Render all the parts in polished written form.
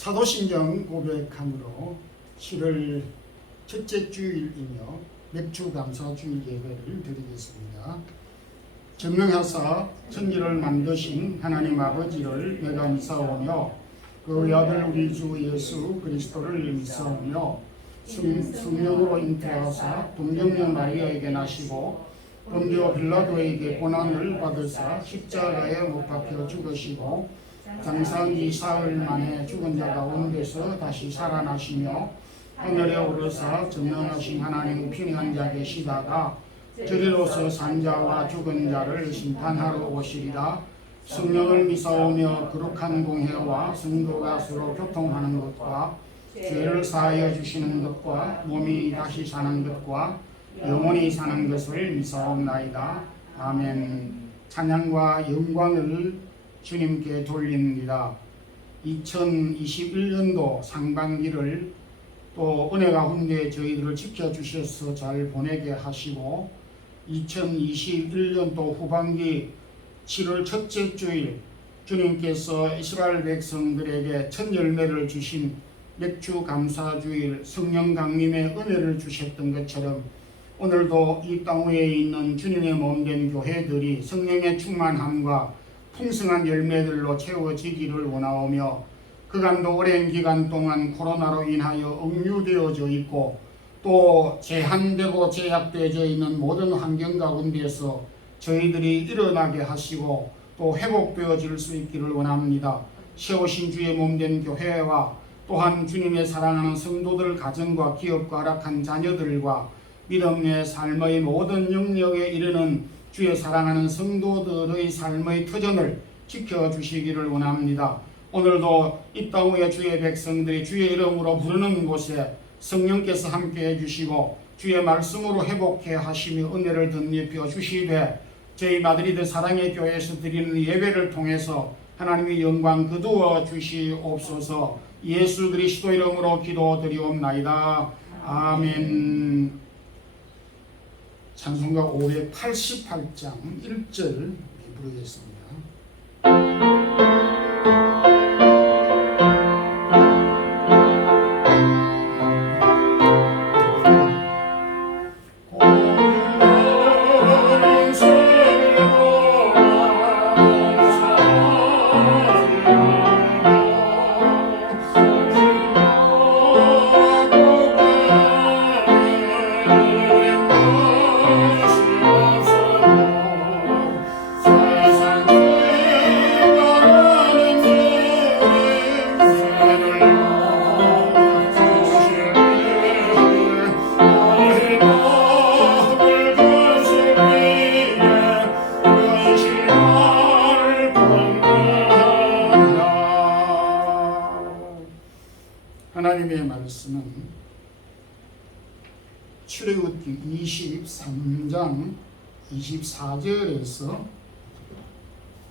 사도신경 고백함으로 7월 첫째 주일이며 맥주 감사주일 예배를 드리겠습니다. 전능하사 천지를 만드신 하나님 아버지를 내가 믿사오며 그 아들 우리 주 예수 그리스도를 믿사오며 성령으로 잉태하사 동정녀 마리아에게 나시고 본디오 빌라도에게 고난을 받으사 십자가에 못 박혀 죽으시고 장사한 사흘 만에 죽은 자 가운데서 다시 살아나시며 하늘에 오르사 전능하신 하나님 편한 자 계시다가 저리로서 산 자와 죽은 자를 심판하러 오시리라. 성령을 믿사오며 거룩한 공회와 성도가 서로 교통하는 것과 죄를 사하여 주시는 것과 몸이 다시 사는 것과 영원히 사는 것을 믿사옵나이다. 아멘. 찬양과 영광을 주님께 돌립니다. 2021년도 상반기를 또 은혜 가운데 저희들을 지켜주셔서 잘 보내게 하시고 2021년도 후반기 7월 첫째 주일 주님께서 이스라엘 백성들에게 첫 열매를 주신 맥주 감사주일 성령 강림의 은혜를 주셨던 것처럼 오늘도 이 땅 위에 있는 주님의 몸된 교회들이 성령의 충만함과 풍성한 열매들로 채워지기를 원하오며 그간도 오랜 기간 동안 코로나로 인하여 억류되어져 있고 또 제한되고 제약되어져 있는 모든 환경 가운데서 저희들이 일어나게 하시고 또 회복되어질 수 있기를 원합니다. 세우신 주의 몸된 교회와 또한 주님의 사랑하는 성도들 가정과 기업과 허락한 자녀들과 믿음의 삶의 모든 영역에 이르는 주의 사랑하는 성도들의 삶의 터전을 지켜주시기를 원합니다. 오늘도 이 땅 위에 주의 백성들이 주의 이름으로 부르는 곳에 성령께서 함께해 주시고 주의 말씀으로 회복해 하시며 은혜를 덧입혀 주시되 저희 마드리드 사랑의 교회에서 드리는 예배를 통해서 하나님의 영광 거두어 주시옵소서. 예수 그리스도 이름으로 기도드리옵나이다. 아멘. 찬송가 588장 1절 부르겠습니다. 하나님의 말씀은 출애굽기 23장 24절에서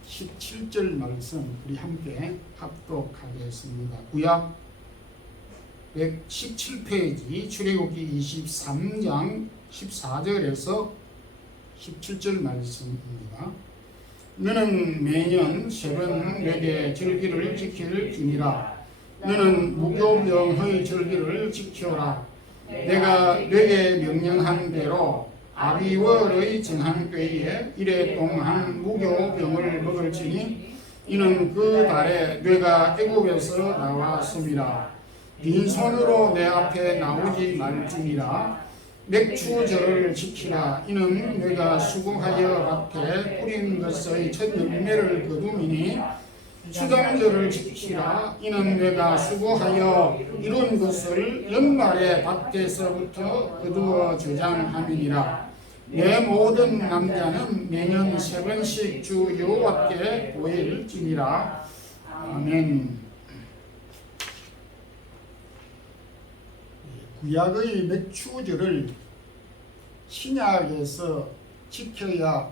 17절 말씀 우리 함께 합독하겠습니다. 구약 117페이지 출애굽기 23장 14절에서 17절 말씀입니다. 너는 매년 세번 내게 절기를 지킬지니라. 너는 무교병의 절기를 지켜라. 내가 내게 명령한 대로 아비월의 정한 때에 이래 동안 무교병을 먹을지니 이는 그 달에 내가 애굽에서 나왔음이라. 빈손으로 내 앞에 나오지 말지니라. 맥주절을 지키라. 이는 내가 수고하여 밭에 뿌린 것의 첫 열매를 거두미니 수장절을 지키라. 이는 내가 수고하여 이룬 것을 연말에 밭에서부터 거두어 저장함이니라. 내 모든 남자는 매년 3번씩 주 여호와께 보일지니라. 아멘. 구약의 맥주절을 신약에서 지켜야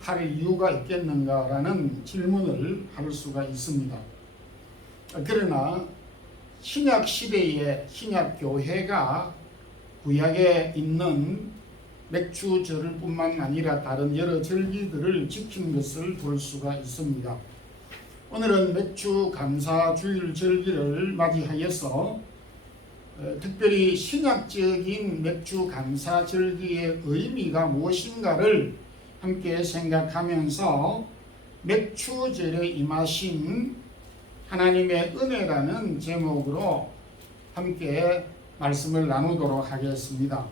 할 이유가 있겠는가라는 질문을 할 수가 있습니다. 그러나 신약 시대의 신약 교회가 구약에 있는 맥주절을 뿐만 아니라 다른 여러 절기들을 지킨 것을 볼 수가 있습니다. 오늘은 맥주 감사주일 절기를 맞이하여서 특별히 신약적인 맥주 감사 절기의 의미가 무엇인가를 함께 생각하면서 맥주절에 임하신 하나님의 은혜라는 제목으로 함께 말씀을 나누도록 하겠습니다.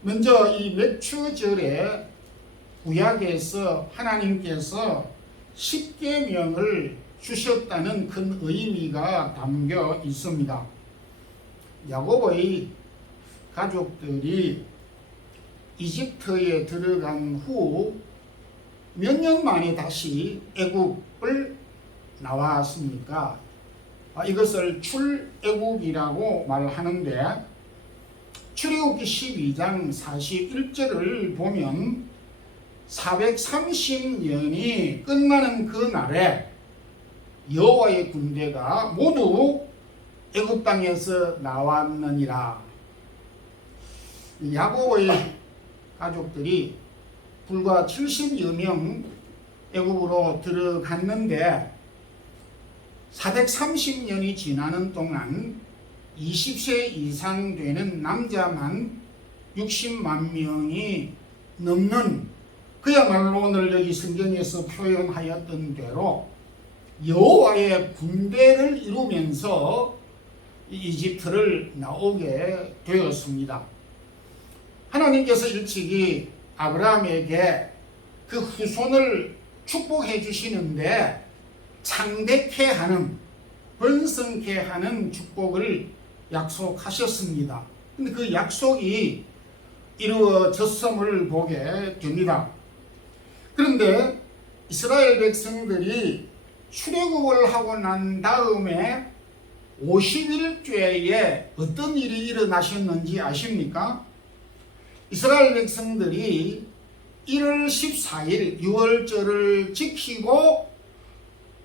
먼저 이 맥주절에 구약에서 하나님께서 십계명을 주셨다는 큰 의미가 담겨 있습니다. 야곱의 가족들이 이집트에 들어간 후 몇 년 만에 다시 애굽을 나왔습니까? 이것을 출애굽이라고 말하는데 출애굽기 12장 41절을 보면 430년이 끝나는 그 날에 여호와의 군대가 모두 애굽 땅에서 나왔느니라. 야곱의 가족들이 불과 70여 명 애굽으로 들어갔는데 430년이 지나는 동안 20세 이상 되는 남자만 60만 명이 넘는, 그야말로 오늘 여기 성경에서 표현하였던 대로 여호와의 군대를 이루면서 이집트를 나오게 되었습니다. 하나님께서 일찍이 아브라함에게 그 후손을 축복해 주시는데 창대케 하는, 번성케 하는 축복을 약속하셨습니다. 근데 그 약속이 이루어졌음을 보게 됩니다. 그런데 이스라엘 백성들이 출애굽을 하고 난 다음에 50일째에 어떤 일이 일어나셨는지 아십니까? 이스라엘 백성들이 1월 14일 유월절을 지키고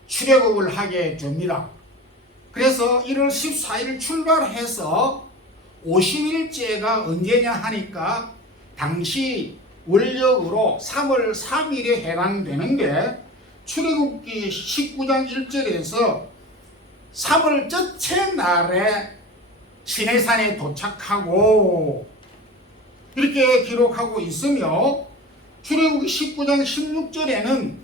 출애굽을 하게 됩니다. 그래서 1월 14일 출발해서 50일째가 언제냐 하니까 당시 원력으로 3월 3일에 해당되는데 출애굽기 19장 1절에서 3월 첫째 날에 시내산에 도착하고 이렇게 기록하고 있으며 출애굽기 19장 16절에는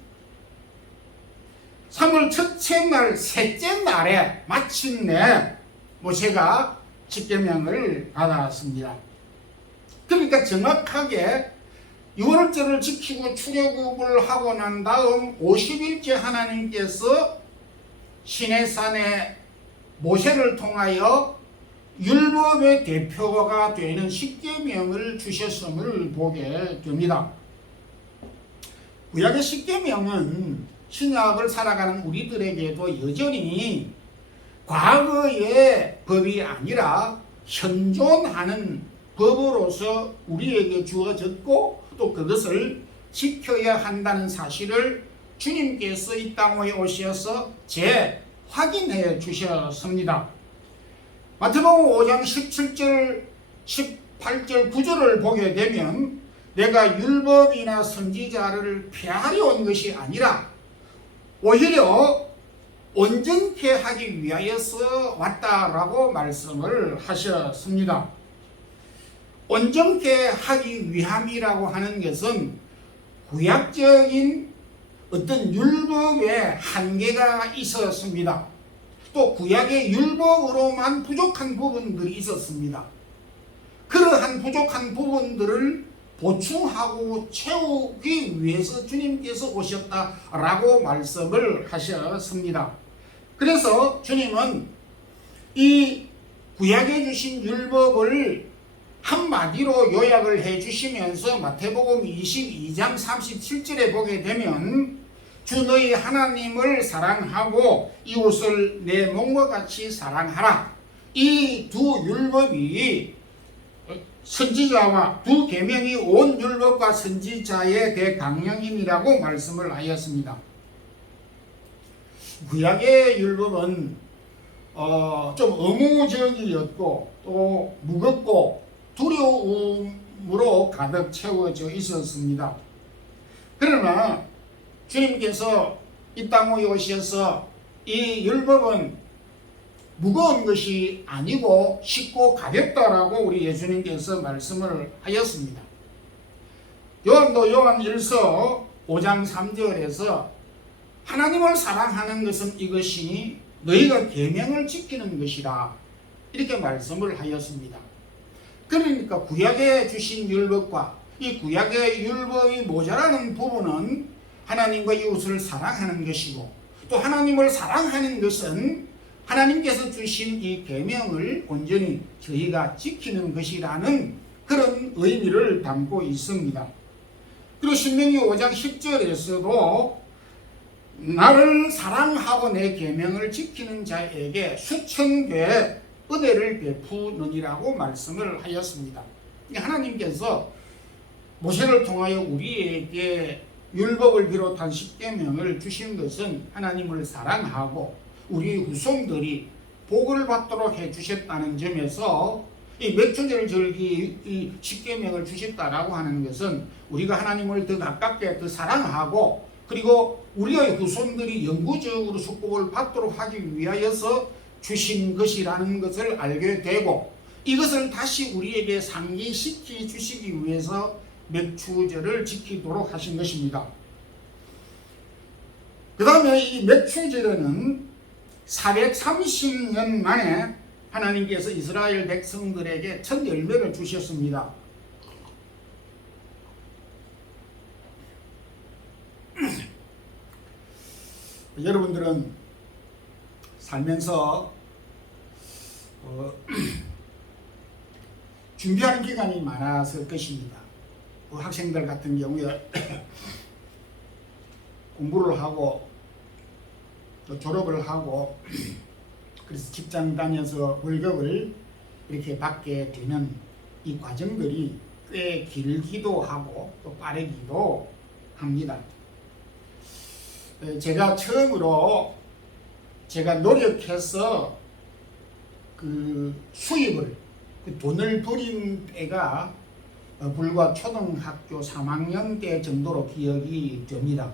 3월 첫째 날 셋째 날에 마침내 모세가 십계명을 받았습니다. 그러니까 정확하게 6월절을 지키고 출애굽을 하고 난 다음 50일째 하나님께서 시내산에 모세를 통하여 율법의 대표가 되는 십계명을 주셨음을 보게 됩니다. 구약의 십계명은 신약을 살아가는 우리들에게도 여전히 과거의 법이 아니라 현존하는 법으로서 우리에게 주어졌고 또 그것을 지켜야 한다는 사실을 주님께서 이 땅에 오셔서 재확인해 주셨습니다. 마태복음 5장 17절 18절 9절을 보게 되면 내가 율법이나 선지자를 폐하려 온 것이 아니라 오히려 온전케 하기 위하여서 왔다라고 말씀을 하셨습니다. 온전케 하기 위함이라고 하는 것은 구약적인 어떤 율법의 한계가 있었습니다. 또 구약의 율법으로만 부족한 부분들이 있었습니다. 그러한 부족한 부분들을 보충하고 채우기 위해서 주님께서 오셨다라고 말씀을 하셨습니다. 그래서 주님은 이 구약에 주신 율법을 한마디로 요약을 해주시면서 마태복음 22장 37절에 보게 되면 주 너희 하나님을 사랑하고 이웃을 내 몸과 같이 사랑하라. 이 두 율법이 선지자와 두 계명이 온 율법과 선지자의 대강령임이라고 말씀을 하였습니다. 구약의 율법은 좀 의무적이었고 또 무겁고 두려움으로 가득 채워져 있었습니다. 그러나 주님께서 이 땅에 오셔서 이 율법은 무거운 것이 아니고 쉽고 가볍다라고 우리 예수님께서 말씀을 하였습니다. 요한도 요한 1서 5장 3절에서 하나님을 사랑하는 것은 이것이니 너희가 계명을 지키는 것이라 이렇게 말씀을 하였습니다. 그러니까 구약에 주신 율법과 이 구약의 율법이 모자라는 부분은 하나님과 이웃을 사랑하는 것이고, 또 하나님을 사랑하는 것은 하나님께서 주신 이 계명을 온전히 저희가 지키는 것이라는 그런 의미를 담고 있습니다. 그리고 신명기 5장 10절에서도 나를 사랑하고 내 계명을 지키는 자에게 수천 배의 은혜를 베푸느니라고 말씀을 하였습니다. 하나님께서 모세를 통하여 우리에게 율법을 비롯한 십계명을 주신 것은 하나님을 사랑하고 우리 후손들이 복을 받도록 해주셨다는 점에서 이 맥주절 절기 이 십계명을 주셨다라고 하는 것은 우리가 하나님을 더 가깝게 더 사랑하고, 그리고 우리의 후손들이 영구적으로 축복을 받도록 하기 위하여서 주신 것이라는 것을 알게 되고, 이것을 다시 우리에게 상기시켜 주시기 위해서 맥주절을 지키도록 하신 것입니다. 그 다음에 이 맥주절에는 430년 만에 하나님께서 이스라엘 백성들에게 첫 열매를 주셨습니다. 여러분들은 살면서 준비하는 기간이 많았을 것입니다. 학생들 같은 경우에 공부를 하고 또 졸업을 하고 그래서 직장 다녀서 월급을 이렇게 받게 되는 이 과정들이 꽤 길기도 하고 또 빠르기도 합니다. 제가 처음으로 제가 노력해서 그 수입을 돈을 벌인 때가 불과 초등학교 3학년 때 정도로 기억이 됩니다.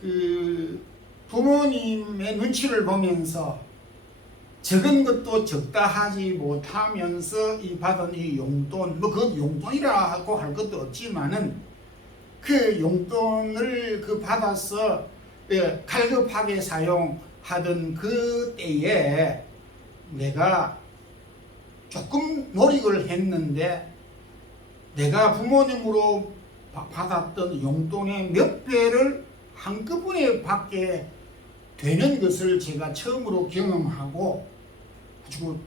그 부모님의 눈치를 보면서 적은 것도 적다 하지 못하면서 이 받은 이 용돈, 뭐 그 용돈이라고 할 것도 없지만은 그 용돈을 그 받아서 갈급하게 사용하던 그 때에 내가 조금 노력을 했는데 내가 부모님으로 받았던 용돈의 몇 배를 한꺼번에 받게 되는 것을 제가 처음으로 경험하고 아주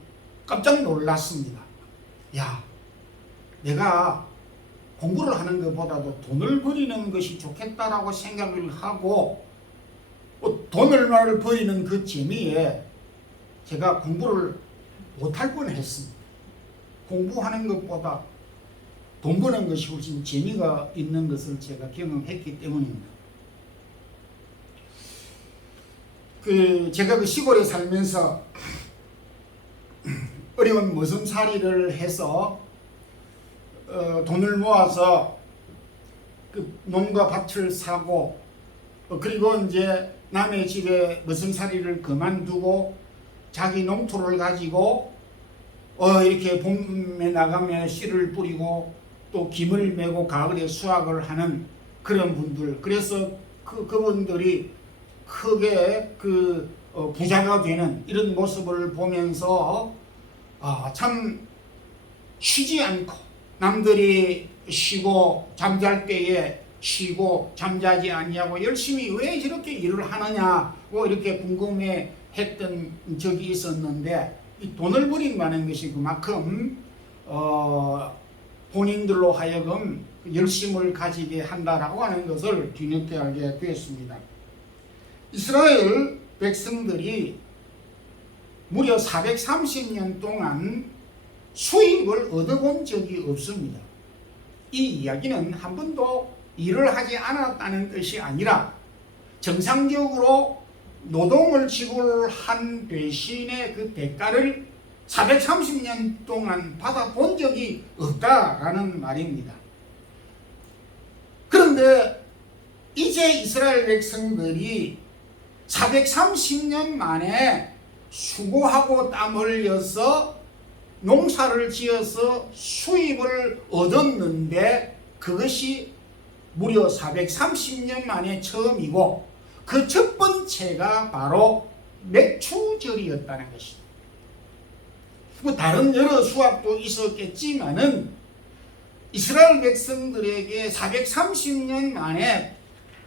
깜짝 놀랐습니다. 야, 내가 공부를 하는 것보다도 돈을 벌이는 것이 좋겠다라고 생각을 하고 돈을 벌이는 그 재미에 제가 공부를 못할 뻔했습니다. 공부하는 것보다 돈 버는 것이 훨씬 재미가 있는 것을 제가 경험했기 때문입니다. 제가 그 시골에 살면서 어려운 머슴살이를 해서 돈을 모아서 그 농가 밭을 사고 그리고 이제 남의 집에 머슴살이를 그만두고 자기 농토를 가지고 이렇게 봄에 나가면 씨를 뿌리고 또 김을 메고 가을에 수확을 하는 그런 분들, 그래서 그분들이 크게 부자가 되는 이런 모습을 보면서 참 쉬지 않고 남들이 쉬고 잠잘 때에 쉬고 잠자지 아니하고 열심히 왜 저렇게 일을 하느냐고 이렇게 궁금해 했던 적이 있었는데, 이 돈을 벌인다는 것이 그만큼 본인들로 하여금 열심을 가지게 한다라고 하는 것을 뒤늦게 알게 되었습니다. 이스라엘 백성들이 무려 430년 동안 수입을 얻어본 적이 없습니다. 이 이야기는 한 번도 일을 하지 않았다는 뜻이 아니라 정상적으로 노동을 지불한 대신에 그 대가를 430년 동안 받아본 적이 없다라는 말입니다. 그런데 이제 이스라엘 백성들이 430년 만에 수고하고 땀 흘려서 농사를 지어서 수입을 얻었는데 그것이 무려 430년 만에 처음이고 그 첫 번째가 바로 맥추절이었다는 것입니다. 뭐 다른 여러 수확도 있었겠지만은 이스라엘 백성들에게 430년 만에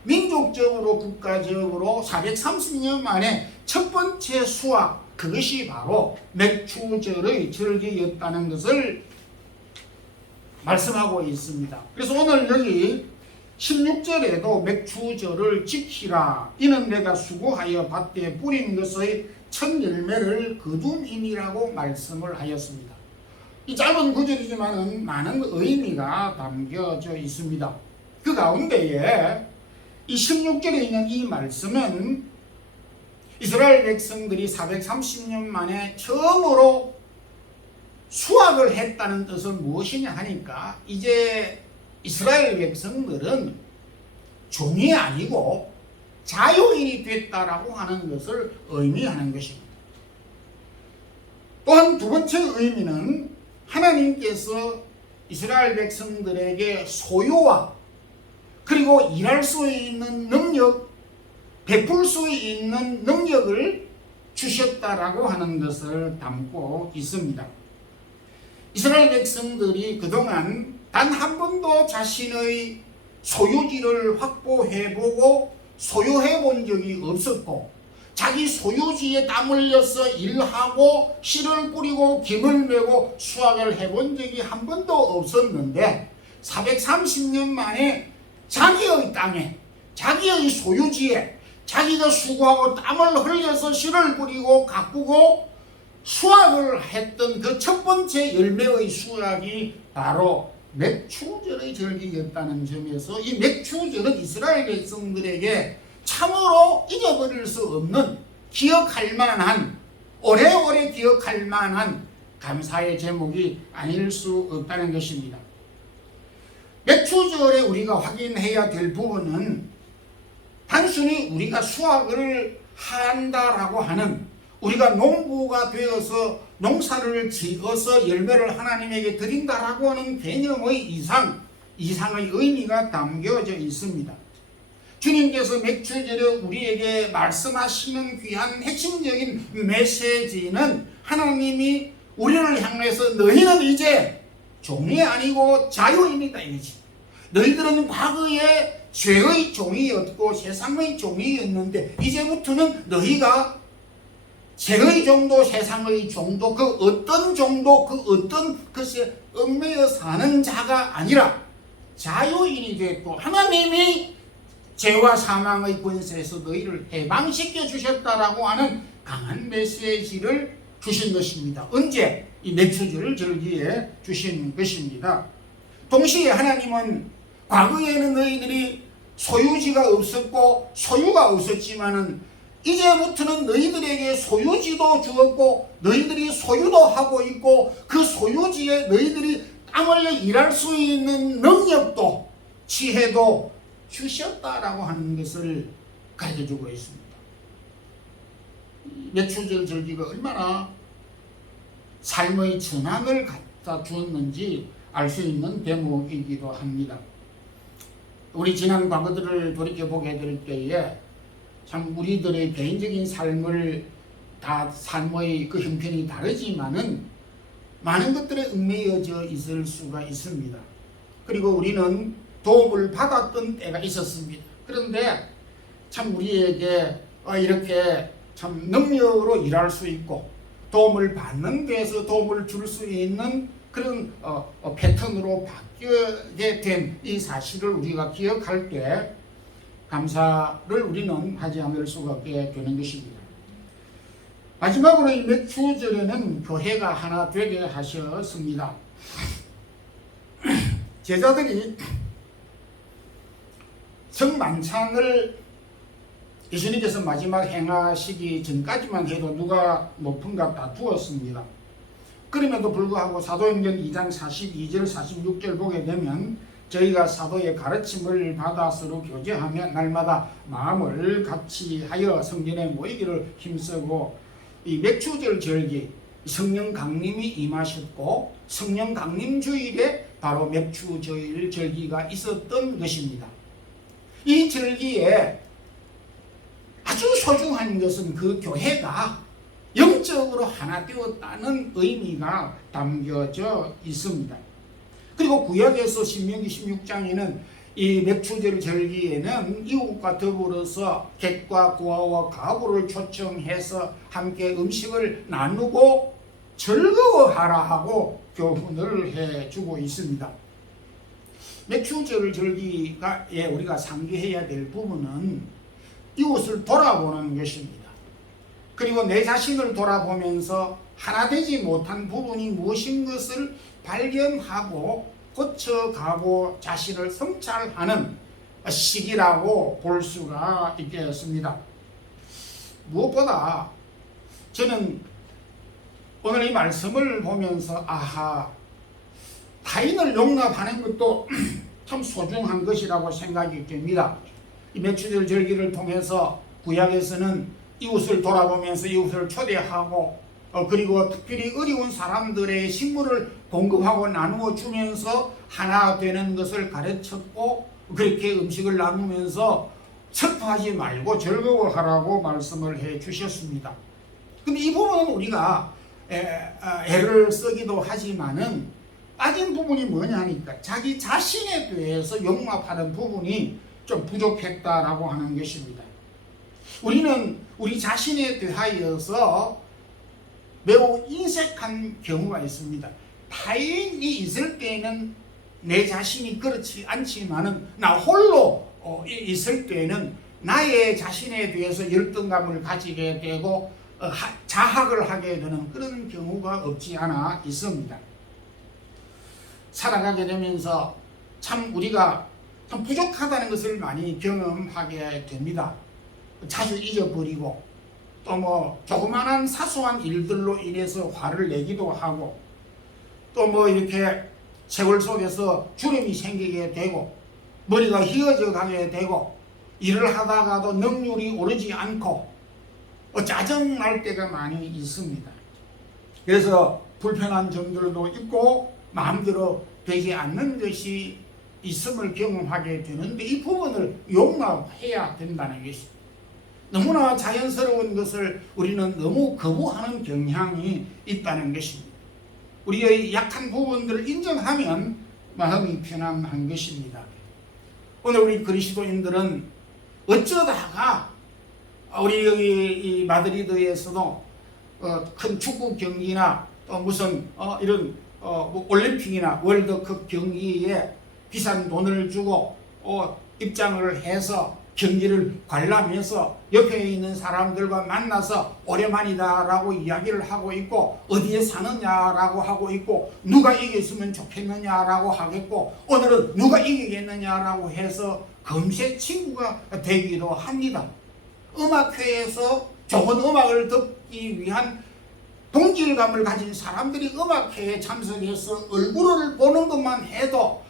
민족적으로 국가적으로 430년 만에 첫 번째 수확, 그것이 바로 맥추절의 절기였다는 것을 말씀하고 있습니다. 그래서 오늘 여기 16절에도 맥추절을 지키라. 이는 내가 수고하여 밭에 뿌린 것의 첫 열매를 거둠이니라고 말씀을 하였습니다. 이 짧은 구절이지만 많은 의미가 담겨져 있습니다. 그 가운데에 이 16절에 있는 이 말씀은 이스라엘 백성들이 430년 만에 처음으로 수확을 했다는 뜻은 무엇이냐 하니까 이제 이스라엘 백성들은 종이 아니고 자유인이 됐다라고 하는 것을 의미하는 것입니다. 또한 두 번째 의미는 하나님께서 이스라엘 백성들에게 소유와 그리고 일할 수 있는 능력, 베풀 수 있는 능력을 주셨다라고 하는 것을 담고 있습니다. 이스라엘 백성들이 그동안 단 한 번도 자신의 소유지를 확보해보고 소유해본 적이 없었고 자기 소유지에 땀 흘려서 일하고 씨를 뿌리고 김을 메고 수확을 해본 적이 한 번도 없었는데 430년 만에 자기의 땅에 자기의 소유지에 자기가 수고하고 땀을 흘려서 씨를 뿌리고 가꾸고 수확을 했던 그 첫 번째 열매의 수확이 바로 맥추절의 절기였다는 점에서 이 맥추절은 이스라엘 백성들에게 참으로 잊어버릴 수 없는 기억할 만한 오래오래 기억할 만한 감사의 제목이 아닐 수 없다는 것입니다. 맥추절에 우리가 확인해야 될 부분은 단순히 우리가 수확을 한다라고 하는 우리가 농부가 되어서 농사를 지어서 열매를 하나님에게 드린다라고 하는 개념의 이상의 의미가 담겨져 있습니다. 주님께서 맥추절에 우리에게 말씀하시는 귀한 핵심적인 메시지는 하나님이 우리를 향해서 너희는 이제 종이 아니고 자유인이다 이거지. 너희들은 과거에 죄의 종이었고 세상의 종이었는데 이제부터는 너희가 죄의 종도 세상의 종도 그 어떤 종도 그 어떤 것에 얽매여 사는 자가 아니라 자유인이 됐고 하나님이 죄와 사망의 권세에서 너희를 해방시켜 주셨다라고 하는 강한 메시지를 주신 것입니다. 언제? 이 맥추절 절기에 주신 것입니다. 동시에 하나님은 과거에는 너희들이 소유지가 없었고 소유가 없었지만은 이제부터는 너희들에게 소유지도 주었고 너희들이 소유도 하고 있고 그 소유지에 너희들이 땀 흘려 일할 수 있는 능력도 지혜도 주셨다라고 하는 것을 가르쳐주고 있습니다. 맥추절 절기가 얼마나 삶의 전환을 갖다 주었는지 알 수 있는 대목이기도 합니다. 우리 지난 과거들을 돌이켜보게 될 때에 참 우리들의 개인적인 삶을 다 삶의 그 형편이 다르지만은 많은 것들에 얽매여져 있을 수가 있습니다. 그리고 우리는 도움을 받았던 때가 있었습니다. 그런데 참 우리에게 이렇게 참 능력으로 일할 수 있고 도움을 받는 데서 도움을 줄 수 있는 그런 패턴으로 바뀌게 된 이 사실을 우리가 기억할 때 감사를 우리는 하지 않을 수가 없게 되는 것입니다. 마지막으로 이 맥추절에는 교회가 하나 되게 하셨습니다. 제자들이 성만찬을 예수님께서 마지막 행하시기 전까지만 해도 누가 높은가 다투었습니다. 그럼에도 불구하고 사도행전 2장 42절 46절 보게 되면 저희가 사도의 가르침을 받아 서로 교제하며 날마다 마음을 같이하여 성전에 모이기를 힘쓰고, 이 맥주절 절기 성령 강림이 임하셨고 성령 강림 주일에 바로 맥주절 절기가 있었던 것입니다. 이 절기에 아주 소중한 것은 그 교회가 영적으로 하나 되었다는 의미가 담겨져 있습니다. 그리고 구약에서 신명기 16장에는 이 맥주절 절기에는 이웃과 더불어서 객과 고아와 가부를 초청해서 함께 음식을 나누고 즐거워하라 하고 교훈을 해주고 있습니다. 맥주절 절기에 우리가 상기해야 될 부분은 이웃을 돌아보는 것입니다. 그리고 내 자신을 돌아보면서 하나 되지 못한 부분이 무엇인 것을 발견하고 고쳐가고 자신을 성찰하는 시기라고 볼 수가 있겠습니다. 무엇보다 저는 오늘 이 말씀을 보면서 타인을 용납하는 것도 참 소중한 것이라고 생각이 됩니다. 이 맥주절 절기를 통해서 구약에서는 이웃을 돌아보면서 이웃을 초대하고 그리고 특별히 어려운 사람들의 식물을 공급하고 나누어 주면서 하나 되는 것을 가르쳤고, 그렇게 음식을 나누면서 슬퍼하지 말고 즐거워하라고 말씀을 해 주셨습니다. 근데 이 부분은 우리가 애를 쓰기도 하지만은 빠진 부분이 뭐냐 하니까 자기 자신에 대해서 용납하는 부분이 좀 부족했다라고 하는 것입니다. 우리는 우리 자신에 대하여서 매우 인색한 경우가 있습니다. 타인이 있을 때는 내 자신이 그렇지 않지만은 나 홀로 있을 때는 나의 자신에 대해서 열등감을 가지게 되고 자학을 하게 되는 그런 경우가 없지 않아 있습니다. 살아가게 되면서 참 우리가 참 부족하다는 것을 많이 경험하게 됩니다. 자주 잊어버리고 또 조그마한 사소한 일들로 인해서 화를 내기도 하고, 또 이렇게 세월 속에서 주름이 생기게 되고 머리가 휘어져 가게 되고 일을 하다가도 능률이 오르지 않고 짜증날 때가 많이 있습니다. 그래서 불편한 점들도 있고 마음대로 되지 않는 것이 있음을 경험하게 되는데, 이 부분을 용납해야 된다는 것입니다. 너무나 자연스러운 것을 우리는 너무 거부하는 경향이 있다는 것입니다. 우리의 약한 부분들을 인정하면 마음이 편안한 것입니다. 오늘 우리 그리스도인들은 어쩌다가 우리 여기 이 마드리드에서도 큰 축구 경기나 또 무슨 이런 올림픽이나 월드컵 경기에 비싼 돈을 주고 입장을 해서 경기를 관람해서 옆에 있는 사람들과 만나서 오랜만이다라고 이야기를 하고 있고, 어디에 사느냐라고 하고 있고, 누가 이겼으면 좋겠느냐라고 하겠고, 오늘은 누가 이기겠느냐라고 해서 금세 친구가 되기도 합니다. 음악회에서 좋은 음악을 듣기 위한 동질감을 가진 사람들이 음악회에 참석해서 얼굴을 보는 것만 해도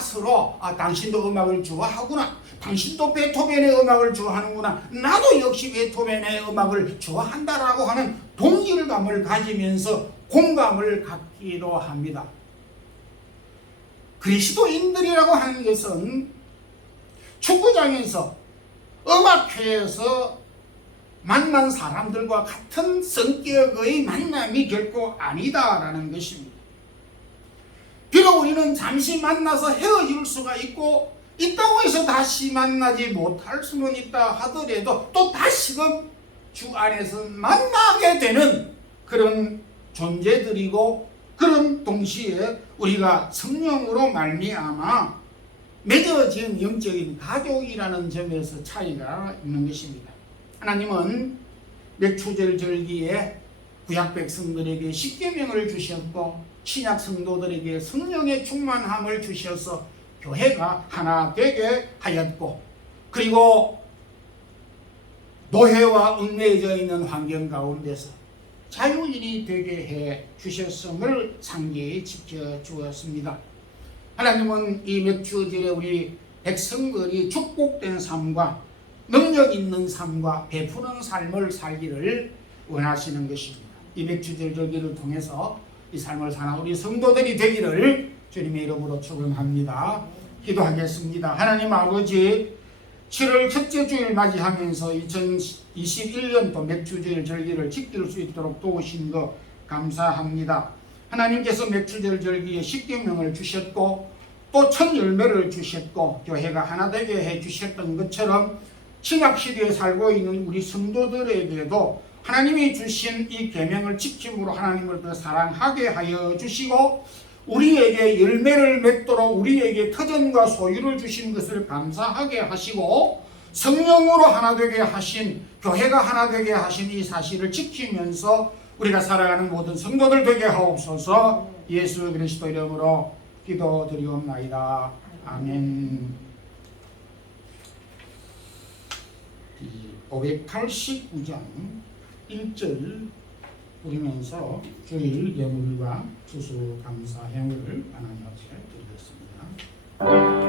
서로 당신도 음악을 좋아하구나, 당신도 베토벤의 음악을 좋아하는구나, 나도 역시 베토벤의 음악을 좋아한다라고 하는 동질감을 가지면서 공감을 갖기도 합니다. 그리스도인들이라고 하는 것은 축구장에서 음악회에서 만난 사람들과 같은 성격의 만남이 결코 아니다라는 것입니다. 비록 우리는 잠시 만나서 헤어질 수가 있고, 있다고 해서 다시 만나지 못할 수는 있다 하더라도 또 다시금 주 안에서 만나게 되는 그런 존재들이고, 그런 동시에 우리가 성령으로 말미암아 맺어진 영적인 가족이라는 점에서 차이가 있는 것입니다. 하나님은 맥주절 절기에 구약 백성들에게 십계명을 주셨고, 신약 성도들에게 성령의 충만함을 주셔서 교회가 하나 되게 하였고, 그리고 노예와 얽매여져 있는 환경 가운데서 자유인이 되게 해 주셨음을 상기히 지켜주었습니다. 하나님은 이 맥주절에 우리 백성들이 축복된 삶과 능력 있는 삶과 베푸는 삶을 살기를 원하시는 것입니다. 이 맥주절 절기를 통해서 이 삶을 사는 우리 성도들이 되기를 주님의 이름으로 축원합니다. 기도하겠습니다. 하나님 아버지, 7월 첫째 주일 맞이하면서 2021년도 맥주절 절기를 지킬 수 있도록 도우신 것 감사합니다. 하나님께서 맥주절 절기에 십계명을 주셨고 또 첫 열매를 주셨고 교회가 하나 되게 해주셨던 것처럼 신약시대에 살고 있는 우리 성도들에게도 하나님이 주신 이 계명을 지킴으로 하나님을 더 사랑하게 하여 주시고 우리에게 열매를 맺도록 우리에게 터전과 소유를 주신 것을 감사하게 하시고 성령으로 하나 되게 하신, 교회가 하나 되게 하신 이 사실을 지키면서 우리가 살아가는 모든 성도들 되게 하옵소서. 예수 그리스도 이름으로 기도드리옵나이다. 아멘. 589장 1절 부르면서 주일 예물과 추수감사행을 하나님 앞에 드리겠습니다.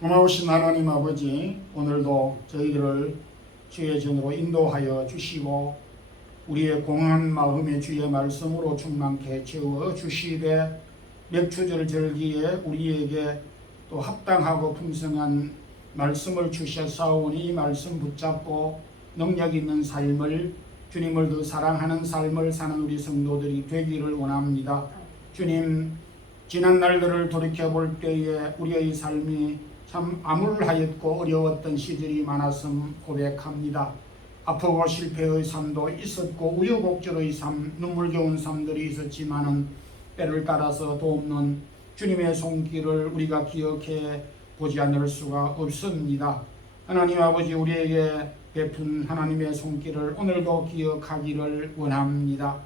고마우신 하나님 아버지, 오늘도 저희들을 주의 전으로 인도하여 주시고 우리의 공한 마음에 주의 말씀으로 충만케 채워 주시되 맥주절 절기에 우리에게 또 합당하고 풍성한 말씀을 주셨사오니 이 말씀 붙잡고 능력 있는 삶을, 주님을 더 사랑하는 삶을 사는 우리 성도들이 되기를 원합니다. 주님, 지난 날들을 돌이켜볼 때에 우리의 삶이 참 암울하였고 어려웠던 시절이 많았음 고백합니다. 아프고 실패의 삶도 있었고 우여곡절의 삶, 눈물겨운 삶들이 있었지만은 때를 따라서 도없는 주님의 손길을 우리가 기억해 보지 않을 수가 없습니다. 하나님 아버지, 우리에게 베푼 하나님의 손길을 오늘도 기억하기를 원합니다.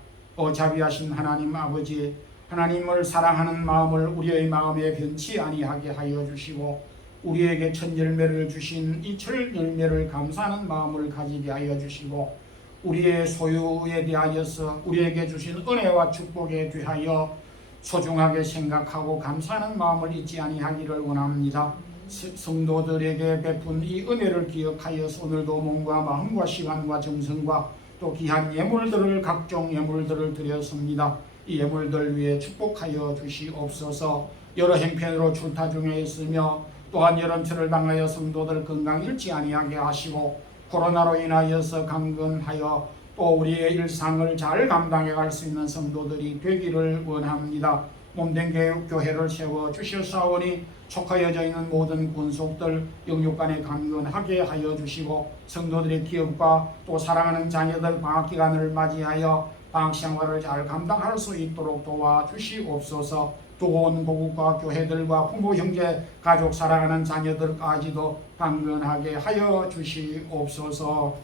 자비하신 하나님 아버지, 하나님을 사랑하는 마음을 우리의 마음에 변치 아니하게 하여 주시고 우리에게 첫 열매를 주신 이 첫 열매를 감사하는 마음을 가지게 하여 주시고 우리의 소유에 대하여서 우리에게 주신 은혜와 축복에 대하여 소중하게 생각하고 감사하는 마음을 잊지 아니하기를 원합니다. 성도들에게 베푼 이 은혜를 기억하여서 오늘도 몸과 마음과 시간과 정성과 또 귀한 예물들을, 각종 예물들을 드렸습니다. 이 예물들 위해 축복하여 주시옵소서. 여러 형편으로 출타 중에 있으며 또한 여름철을 당하여 성도들 건강 잃지 아니하게 하시고 코로나로 인하여서 강건하여 또 우리의 일상을 잘 감당해 갈 수 있는 성도들이 되기를 원합니다. 몸된 교회를 세워 주셨사오니 촉하여져 있는 모든 군속들 영육간에 강건하게 하여 주시고 성도들의 기업과 또 사랑하는 자녀들 방학기간을 맞이하여 방학생활을 잘 감당할 수 있도록 도와주시옵소서. 두고 온 고국과 교회들과 부모, 형제, 가족, 사랑하는 자녀들까지도 강건하게 하여 주시옵소서.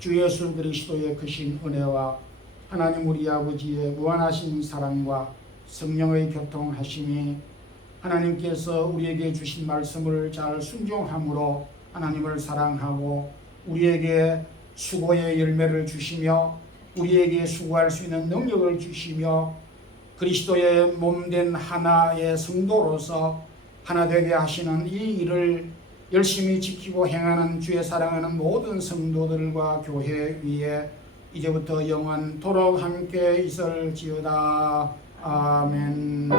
주 예수 그리스도의 크신 은혜와 하나님 우리 아버지의 무한하신 사랑과 성령의 교통하심이 하나님께서 우리에게 주신 말씀을 잘 순종함으로 하나님을 사랑하고 우리에게 수고의 열매를 주시며 우리에게 수고할 수 있는 능력을 주시며 그리스도의 몸된 하나의 성도로서 하나 되게 하시는 이 일을 열심히 지키고 행하는 주의 사랑하는 모든 성도들과 교회 위에 이제부터 영원토록 함께 있을지어다. 아멘.